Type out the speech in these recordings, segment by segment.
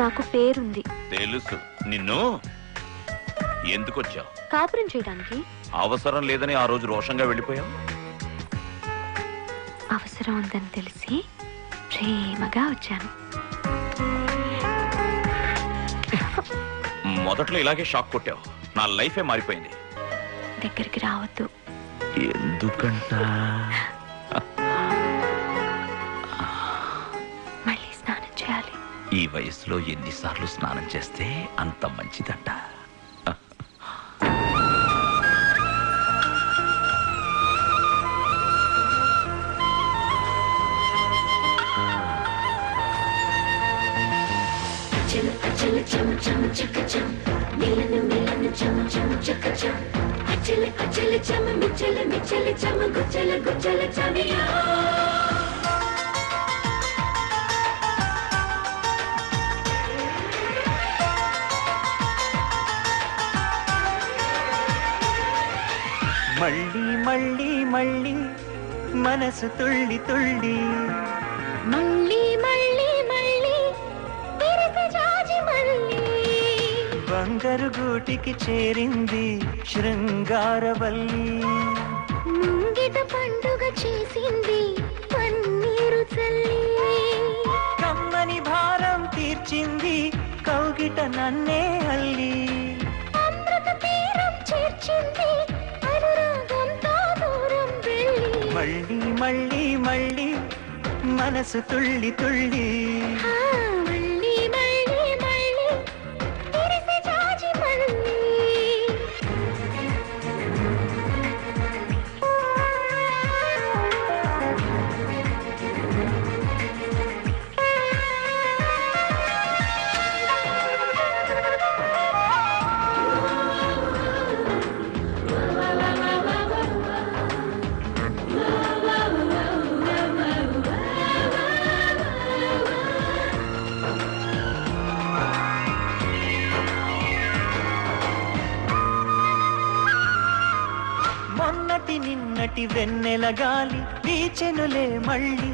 నాకు పేరుంది. తెలుసు. నిన్ను ఎందుకొచ్చావు? కాపురం చేయడానికి. అవసరం లేదని ఆ రోజు రోషంగా వెళ్ళిపోయావు. అవసరం ఉందని తెలిసి ప్రేమగా వచ్చాను. మొదట్లో ఇలాగే షాక్ కొట్టావు. నా లైఫే మారిపోయింది. దగ్గరికి రావద్దు. ఎందుకంట? మళ్ళీ స్నానం చేయాలి. ఈ వయసులో ఎన్నిసార్లు స్నానం చేస్తే అంత మంచిదంట. మళ్ళీ మళ్ళీ మళ్ళీ మనసు తుళ్ళి తుళ్ళి మళ్ళీ మళ్ళీ మళ్ళీ జాజి మళ్ళీ బంగారు గూటికి చేరింది శృంగారవల్లి. ముంగిట పండుగ చేసింది పన్నీరు చల్లి. కమ్మని భారం తీర్చింది కౌగిట నన్నే అల్లి. అమృత తీరం చేర్చింది అనురాగంతో దూరం వెళ్ళి. మళ్ళీ మళ్ళీ మళ్ళీ మనసు తుళ్ళి తుళ్ళి మళ్ళీ మళ్ళీ మళ్ళీ తెరిసే జాజి మళ్ళీ. మొన్నటి నిన్నటి వెన్నెల గాలి వీచెనులే మళ్ళీ.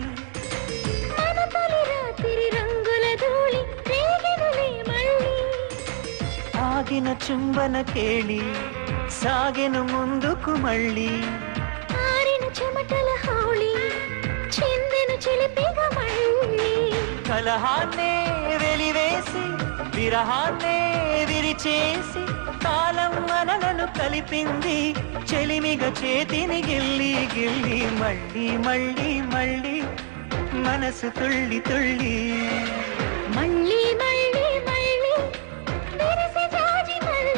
మన తొలి రాత్రి రంగుల ధూళి రేగెనులే మళ్ళీ. ఆగిన చుంబన కేళి సాగెను ముందుకు మళ్ళీ. ఆరిన చెమటల హౌళి చిందెను చిలిపిగ మళ్ళీ. కలహాన్నే వెలివేసి విరహాన్నే విరిచేసి కాలం మనలను కలిపింది చెలిమిగ చేతిని గిల్లి గిల్లి. మళ్ళీ మళ్ళీ మళ్ళీ మనసు తుళ్ళి తుళ్ళి మళ్ళీ మళ్ళీ మళ్ళీ తెరిసే జాజి మళ్ళీ.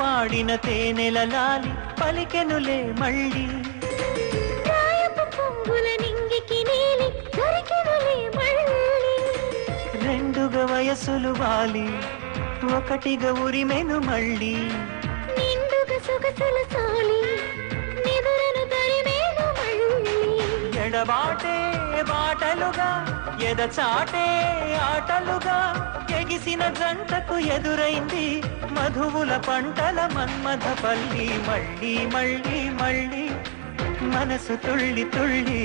పాడిన తేనెల లాలి పలికెనులే మళ్ళీ. రాయపు పొంగుల నింగికి నీలి దొరికెనులే మళ్ళీ. రెండుగా వయసులు వాలి ఒకటిగా ఉరిమెను మళ్ళీ. నిండుగా సొగసుల సోలి నిదురను తరిమేను మళ్ళీ. ఎడబాటే బాటలుగా ఎదచాటే ఆటలుగా ఎగిసిన జంటకు ఎదురైంది మధువుల పంటల మన్మథ పల్లి. మళ్ళీ మళ్ళీ మళ్ళీ మనసు తుళ్ళి తుళ్ళి